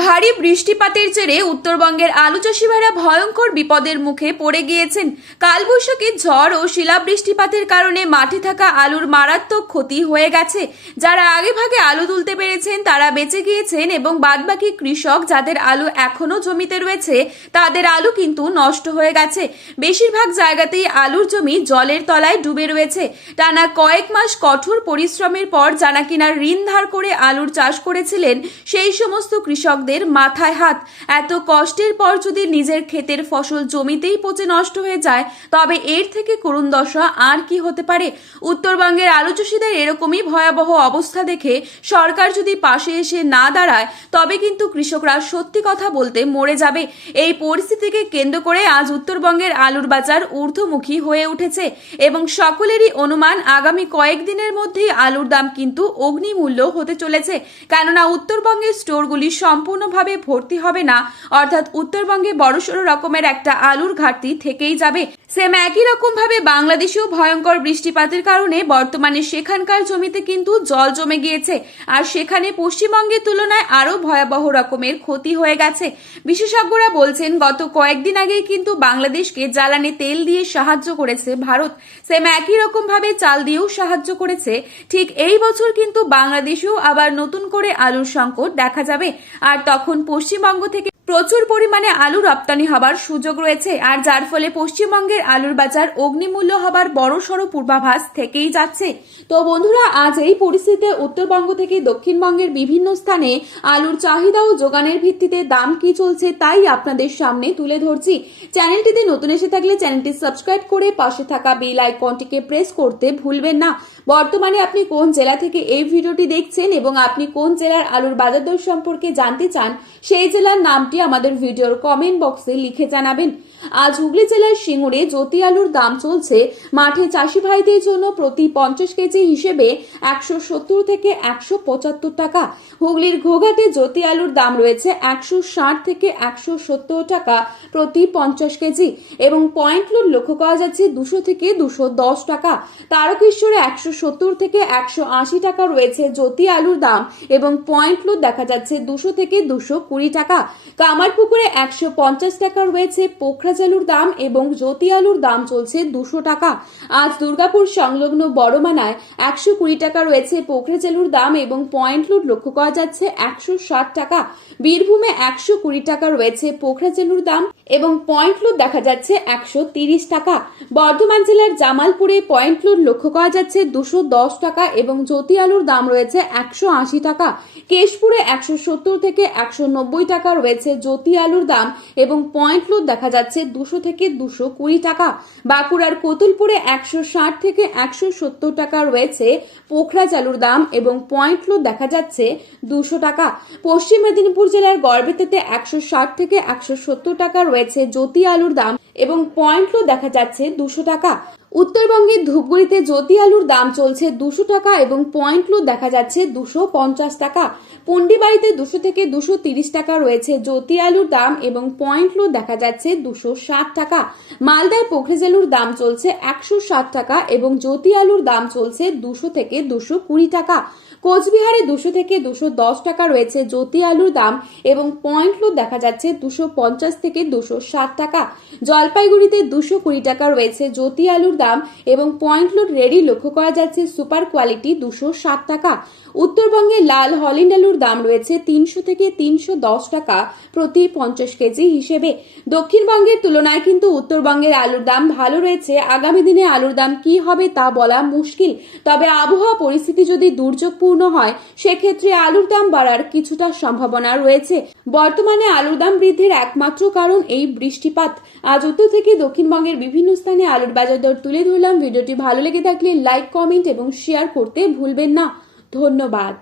ভারী বৃষ্টিপাতের জেরে উত্তরবঙ্গের আলু চাষিভাইরা ভয়ঙ্কর বিপদের মুখে পড়ে গিয়েছেন। কালবৈশাখী ঝড় ও শিলাবৃষ্টিপাতের কারণে মাঠে থাকা আলুর মারাত্মক ক্ষতি হয়ে গেছে। যারা আগেভাগে আলু তুলতে পেরেছেন তারা বেঁচে গিয়েছেন এবং বাদবাকি কৃষক যাদের আলু এখনো জমিতে রয়েছে তাদের আলু কিন্তু নষ্ট হয়ে গেছে। বেশিরভাগ জায়গাতেই আলুর জমি জলের তলায় ডুবে রয়েছে। টানা কয়েক মাস কঠোর পরিশ্রমের পর যারা কিনা ঋণ ধার করে আলুর চাষ করেছিলেন সেই সমস্ত কৃষকদের মাথায় হাত। এত কষ্টের পর যদি নিজের ক্ষেতের ফসল জমিতেই পচে নষ্ট হয়ে যায় তবে এর থেকে করুণ দশা আর কি হতে পারে। উত্তরবঙ্গের আলু চাষিদের এরকমই ভয়াবহ অবস্থা দেখে সরকার যদি পাশে এসে না দাঁড়ায় তবে কিন্তু কৃষকরা সত্যি কথা বলতে মরে যাবে। এই পরিস্থিতিকে কেন্দ্র করে আজ উত্তরবঙ্গের আলুর বাজার ঊর্ধ্বমুখী হয়ে উঠেছে এবং সকলেরই অনুমান আগামী কয়েকদিনের মধ্যেই আলুর দাম কিন্তু অগ্নিমূল্য হতে চলেছে। কেননা উত্তরবঙ্গের স্টোরগুলি সম্পূর্ণভাবে ভর্তি হবে না, অর্থাৎ উত্তরবঙ্গে বড়সড় রকমের একটা আলুর ঘাটতি থেকেই যাবে। সেম একই রকম ভাবে বাংলাদেশেও ভয়ঙ্কর বৃষ্টিপাতের কারণে বর্তমানে সেখানকার জমিতে কিন্তু জল জমে গিয়েছে, আর সেখানে পশ্চিমবঙ্গের তুলনায় আরো ভয়াবহ রকমের ক্ষতি হয়ে গেছে। বিশেষজ্ঞরা বলছেন গত কয়েকদিন আগেই কিন্তু বাংলাদেশকে জ্বালানি তেল দিয়ে সাহায্য করেছে ভারত, সেম একই রকম ভাবে চাল দিয়েও সাহায্য করেছে। ঠিক এই বছর কিন্তু বাংলাদেশেও আবার নতুন করে আলুর সংকট দেখা যাবে, আর তখন পশ্চিমবঙ্গ থেকে প্রচুর পরিমাণে আলু রপ্তানি হবার সুযোগ রয়েছে, আর যার ফলে পশ্চিমবঙ্গের আলুর বাজার অগ্নিমূল্য হবার বড়সড় পূর্বাভাস থেকেই যাচ্ছে। তো বন্ধুরা, আজ এই পরিস্থিতিতে উত্তরবঙ্গ থেকে দক্ষিণবঙ্গের বিভিন্ন স্থানে আলুর চাহিদা ও যোগানের ভিত্তিতে দাম কি চলছে তাই আপনাদের সামনে তুলে ধরছি। চ্যানেলটিতে নতুন এসে থাকলে চ্যানেলটি সাবস্ক্রাইব করে পাশে থাকা বেল আইকনটিকে প্রেস করতে ভুলবেন না। বর্তমানে আপনি কোন জেলা থেকে এই ভিডিওটি দেখছেন এবং আপনি কোন জেলার আলুর বাজার দর সম্পর্কে জানতে চান সেই জেলার নামটি আমাদের ভিডিওর কমেন্ট বক্সে লিখে জানাবেন। আজ হুগলি জেলার সিঙ্গুরে জ্যোতি আলুর দাম চলছে মাঠে চাষি ভাইদের জন্য প্রতি 50 কেজি হিসেবে 170 থেকে 175 টাকা। হুগলির ঘোঘাটে জ্যোতি আলুর দাম রয়েছে 160 থেকে 170 টাকা প্রতি 50 কেজি এবং পয়েন্ট লোড লক্ষ্য করা যাচ্ছে 200 থেকে 210 টাকা। তারকেশ্বরে 170 থেকে 180 টাকা রয়েছে জ্যোতি আলুর দাম এবং পয়েন্ট লোড দেখা যাচ্ছে 200 থেকে 220 টাকা। কামারপুকুরে 150 টাকা রয়েছে পোখরাজ আলুর দাম এবং জ্যোতি আলুর দাম চলছে 200 টাকা। আজ দুর্গাপুর সংলগ্ন বড়মানায় 120 টাকা রয়েছে পোখরাজ আলুর দাম এবং পয়েন্ট লোড লক্ষ্য করা যাচ্ছে 160 টাকা। বীরভূমে 120 টাকা রয়েছে পোখরাজ আলুর দাম এবং পয়েন্ট লোড দেখা যাচ্ছে 130 টাকা। বর্ধমান জেলার জামালপুরে পয়েন্ট লোড লক্ষ্য করা যাচ্ছে 210 টাকা এবং জ্যোতি আলুর দাম রয়েছে 180 টাকা। কেশপুরে 170 থেকে 190 টাকা রয়েছে জ্যোতি আলুর দাম এবং পয়েন্ট লোড দেখা যাচ্ছে 200 থেকে 220 টাকা। বাঁকুড়ার কোতুলপুরে 160 থেকে 170 টাকা রয়েছে পোখরাজ আলুর দাম এবং পয়েন্ট লোড দেখা যাচ্ছে 200 টাকা। পশ্চিম মেদিনীপুর জেলার গড়বেতাতে 160 থেকে 170 টাকা রয়েছে জ্যোতি আলুর দাম এবং পয়েন্ট লোড দেখা যাচ্ছে 200 টাকা। উত্তরবঙ্গের ধূপগুড়িতে জ্যোতি আলুর দাম চলছে 200 টাকা এবং পয়েন্ট লোড দেখা যাচ্ছে 250 টাকা। পুন্ডিবাড়িতে 200 থেকে 230 টাকা রয়েছে জ্যোতি আলুর দাম এবং পয়েন্ট লোড দেখা যাচ্ছে 260 টাকা। মালদায় পোখরাজ আলুর দাম চলছে 160 টাকা এবং জ্যোতি আলুর দাম চলছে 200 থেকে 220 টাকা। কোচবিহারে 200 থেকে 210 টাকা রয়েছে জ্যোতি আলুর দাম এবং পয়েন্ট লোড দেখা যাচ্ছে 250 থেকে 260 টাকা। জলপাইগুড়িতে 220 টাকা রয়েছে জ্যোতি আলুর দাম এবং পয়েন্ট লোড রেডি লক্ষ্য করা যাচ্ছে সুপার কোয়ালিটি 260 টাকা। উত্তরবঙ্গে লাল হল্যান্ড আলুর দাম রয়েছে 300 থেকে 310 টাকা প্রতি 50 কেজি হিসেবে। দক্ষিণবঙ্গের তুলনায় কিন্তু উত্তরবঙ্গের আলুর দাম ভালো রয়েছে। আগামী দিনে আলুর দাম কি হবে তা বলা মুশকিল, তবে আবহাওয়া পরিস্থিতি যদি দুর্যোগপূর্ণ হয় সেক্ষেত্রে আলুর দাম বাড়ার কিছুটা সম্ভাবনা রয়েছে। বর্তমানে আলুর দাম বৃদ্ধির একমাত্র কারণ এই বৃষ্টিপাত। আজ উত্তর থেকে দক্ষিণবঙ্গের বিভিন্ন স্থানে আলুর বাজার দর তুলে ধরলাম। ভিডিওটি ভালো লেগে থাকলে লাইক, কমেন্ট এবং শেয়ার করতে ভুলবেন না। ধন্যবাদ।